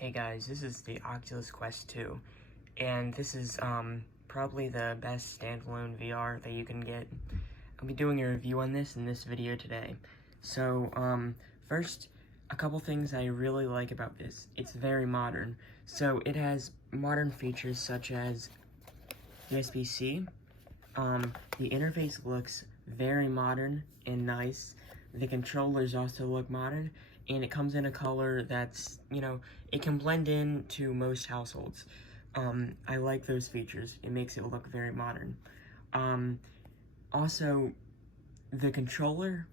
Hey guys, this is the Oculus Quest 2, and this is probably the best standalone VR that you can get. I'll be doing a review on this in this video today. So, first, a couple things I really like about this. It's very modern. So, it has modern features such as USB-C. The interface looks very modern and nice. The controllers also look modern, and it comes in a color that's, it can blend in to most households. I like those features. It makes it look very modern. Also, the controller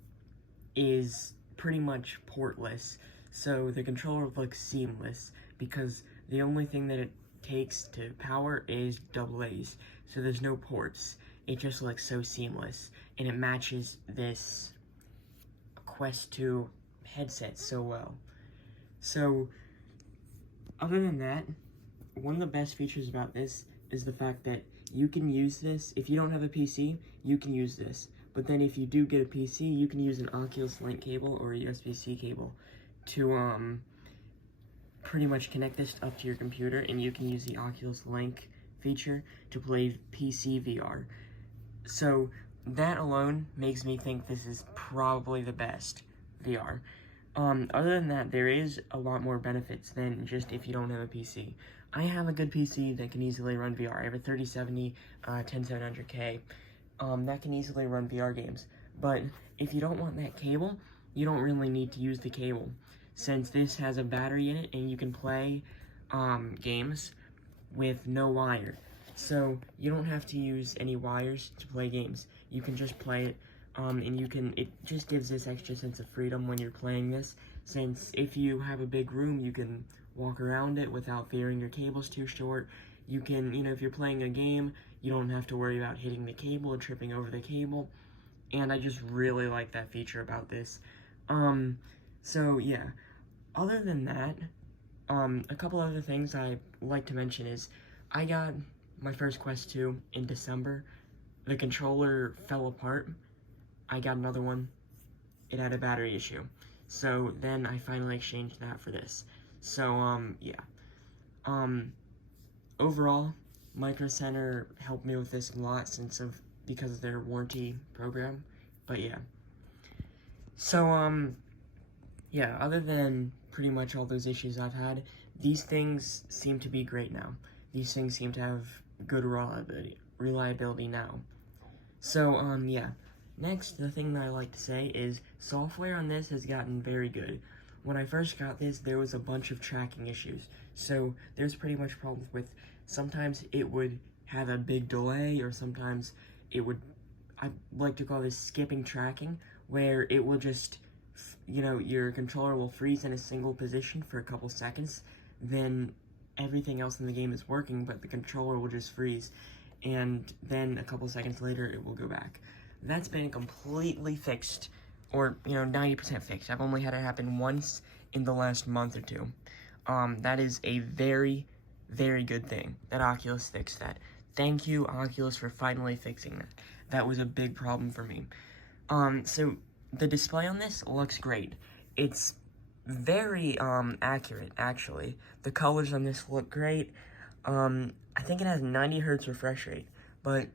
is pretty much portless, so the controller looks seamless because the only thing that it takes to power is AA's, so there's no ports. It just looks so seamless, and it matches this Quest 2 headset so well. So, other than that, one of the best features about this is the fact that you can use this, if you don't have a PC, you can use this. But then if you do get a PC, you can use an Oculus Link cable or a USB-C cable to pretty much connect this up to your computer, and you can use the Oculus Link feature to play PC VR. So that alone makes me think this is probably the best VR. Other than that, there is a lot more benefits than just if you don't have a PC. I have a good PC that can easily run VR. I have a 3070 10700K that can easily run VR games. But if you don't want that cable, you don't really need to use the cable, since this has a battery in it and you can play games with no wire. So you don't have to use any wires to play games. You can just play it, and it just gives this extra sense of freedom when you're playing this, since if you have a big room, you can walk around it without fearing your cable's too short. You can, if you're playing a game, you don't have to worry about hitting the cable or tripping over the cable, and I just really like that feature about this. So yeah, other than that, a couple other things I'd like to mention is, I got my first Quest 2 in December. The controller fell apart. I got another one. It had a battery issue. So then I finally exchanged that for this. So, yeah. Overall, Micro Center helped me with this a lot because of their warranty program. But yeah. So, yeah, other than pretty much all those issues I've had, these things seem to be great now. These things seem to have good reliability now. So, yeah. Next, the thing that I like to say is software on this has gotten very good. When I first got this, there was a bunch of tracking issues. So, there's pretty much problems with, sometimes it would have a big delay, or sometimes it would, I like to call this skipping tracking, where it will just, your controller will freeze in a single position for a couple seconds, then everything else in the game is working, but the controller will just freeze, and then a couple seconds later, it will go back. That's been completely fixed, or, 90% fixed. I've only had it happen once in the last month or two. That is a very, very good thing that Oculus fixed that. Thank you, Oculus, for finally fixing that. That was a big problem for me. So, the display on this looks great. It's very, accurate, actually. The colors on this look great. I think it has 90 hertz refresh rate, but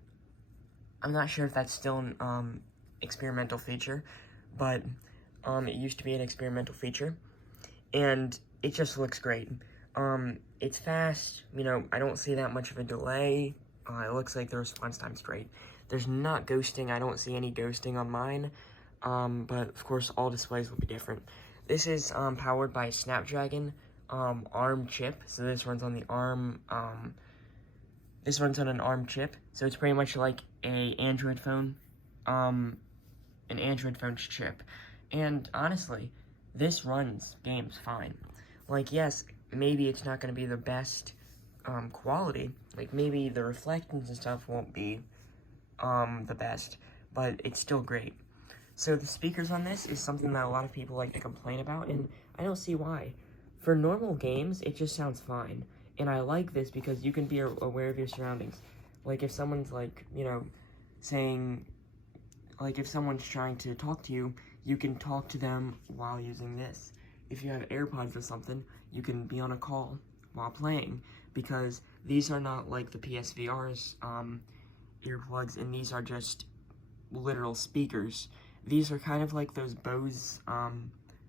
I'm not sure if that's still an, experimental feature, but, it used to be an experimental feature, and it just looks great. It's fast, I don't see that much of a delay. It looks like the response time's great. There's not ghosting. I don't see any ghosting on mine, but of course all displays will be different. This is powered by a Snapdragon ARM chip, so this runs on the ARM. This runs on an ARM chip, so it's pretty much like an Android phone, an Android phone's chip. And honestly, this runs games fine. Like, yes, maybe it's not going to be the best quality. Like, maybe the reflections and stuff won't be the best, but it's still great. So the speakers on this is something that a lot of people like to complain about, and I don't see why. For normal games, it just sounds fine, and I like this because you can be aware of your surroundings. Like, if someone's, saying, if someone's trying to talk to you, you can talk to them while using this. if you have AirPods or something, you can be on a call while playing, because these are not like the PSVR's earplugs, and these are just literal speakers. These are kind of like those Bose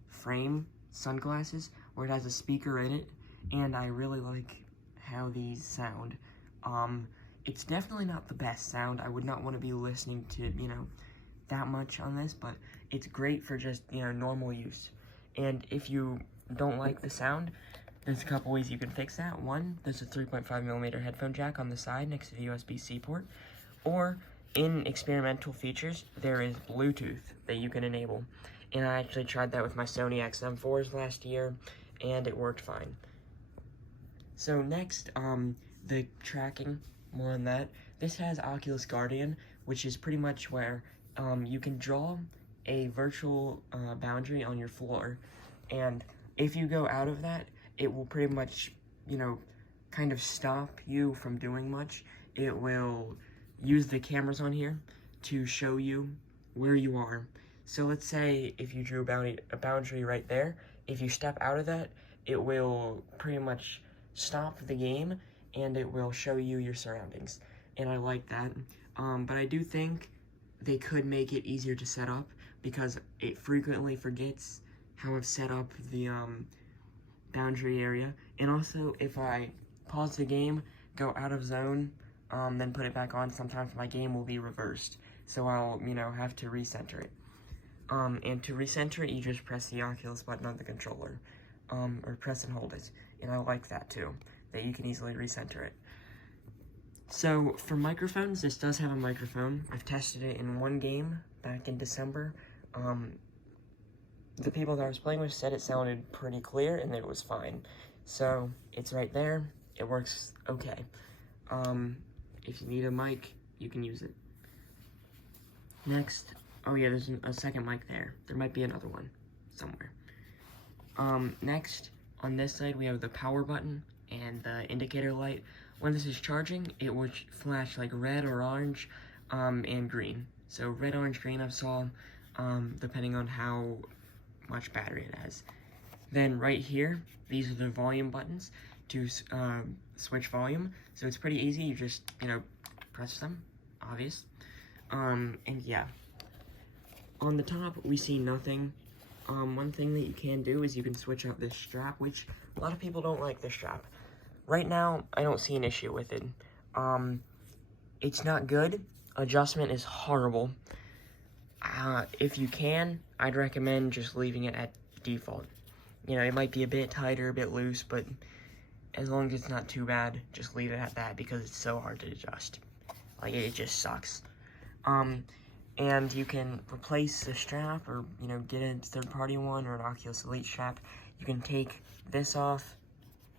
frame sunglasses where it has a speaker in it, and I really like how these sound. It's definitely not the best sound. I would not want to be listening to, you know, that much on this, but it's great for just, you know, normal use. And if you don't like the sound, there's a couple ways you can fix that. One, there's a 3.5mm headphone jack on the side next to the USB-C port, or in experimental features, there is Bluetooth that you can enable. And I actually tried that with my Sony XM4s last year, and it worked fine. So next, the tracking, more on that. This has Oculus Guardian, which is pretty much where you can draw a virtual boundary on your floor, and if you go out of that, it will pretty much, you know, kind of stop you from doing much. It will use the cameras on here to show you where you are. So let's say if you drew a boundary right there, if you step out of that, it will pretty much stop the game, and it will show you your surroundings. And I like that, but I do think they could make it easier to set up, because it frequently forgets how I've set up the boundary area. And also, if I pause the game, go out of zone, then put it back on, sometimes my game will be reversed. So I'll, you know, have to recenter it. And to recenter it, you just press the Oculus button on the controller, or press and hold it. And I like that too, that you can easily recenter it. So for microphones, this does have a microphone. I've tested it in one game back in December. The people that I was playing with said it sounded pretty clear and that it was fine. So it's right there. It works okay. If you need a mic, you can use it. Next, oh yeah, there's a second mic there. There might be another one somewhere. Next, on this side, we have the power button and the indicator light. When this is charging, it will flash like red or orange, and green. So red, orange, green, I saw, depending on how much battery it has. Then right here, these are the volume buttons to switch volume. So it's pretty easy. You just, you know, press them, obvious. And yeah. On the top, we see nothing. One thing that you can do is you can switch out this strap, which a lot of people don't like this strap. Right now, I don't see an issue with it. It's not good. Adjustment is horrible. If you can, I'd recommend just leaving it at default. You know, it might be a bit tighter, a bit loose, but as long as it's not too bad, just leave it at that, because it's so hard to adjust. Like, it just sucks. And you can replace the strap, or, you know, get a third-party one, or an Oculus Elite strap. You can take this off,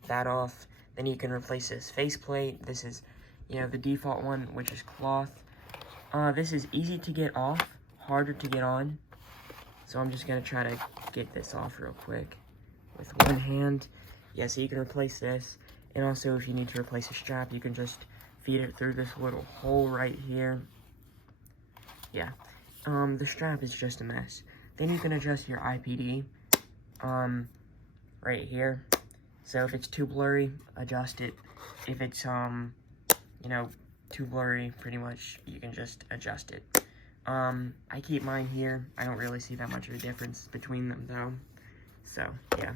that off, then you can replace this faceplate. This is, you know, the default one, which is cloth. This is easy to get off, harder to get on. So I'm just gonna try to get this off real quick with one hand. Yeah, so you can replace this. And also, if you need to replace a strap, you can just feed it through this little hole right here. Yeah, the strap is just a mess. Then you can adjust your IPD, right here. So if it's too blurry, adjust it. If it's, you know, too blurry, pretty much, you can just adjust it. I keep mine here. I don't really see that much of a difference between them, though. So, yeah.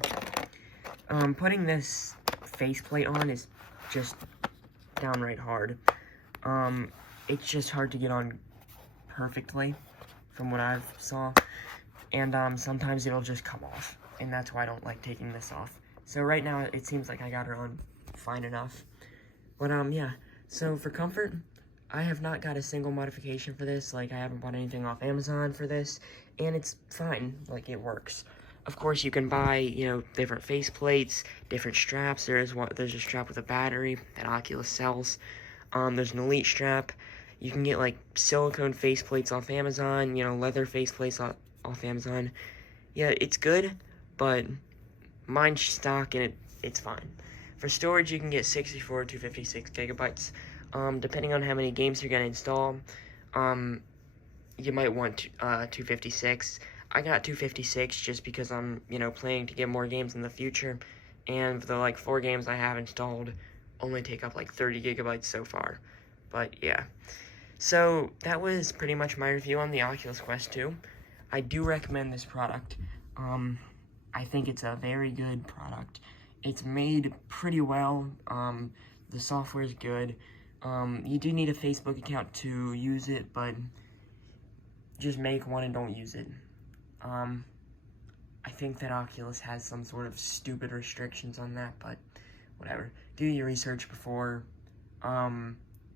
Putting this faceplate on is just downright hard. It's just hard to get on perfectly, from what I've saw. And, sometimes it'll just come off. And that's why I don't like taking this off. So right now, it seems like I got her on fine enough. But, yeah. So for comfort, I have not got a single modification for this. Like, I haven't bought anything off Amazon for this. And it's fine. Like, it works. Of course, you can buy, you know, different face plates, different straps. There's a strap with a battery that Oculus sells. There's an Elite strap. You can get, like, silicone face plates off Amazon, you know, leather face plates off Amazon. Yeah, it's good, but mine's stock, and it's fine. For storage, you can get 64 to 56 gigabytes. Depending on how many games you're going to install, you might want 256. I got 256 just because I'm, planning to get more games in the future, and the, 4 games I have installed only take up, 30 gigabytes so far, but yeah. So, that was pretty much my review on the Oculus Quest 2. I do recommend this product. I think it's a very good product. It's made pretty well. The software is good. You do need a Facebook account to use it, but just make one and don't use it. I think that Oculus has some sort of stupid restrictions on that, but whatever. Do your research before,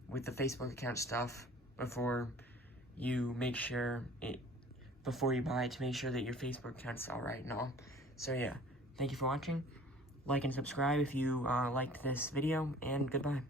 with the Facebook account stuff, before you before you buy it, to make sure that your Facebook account's alright and all. So yeah, thank you for watching. Like and subscribe if you liked this video, and goodbye.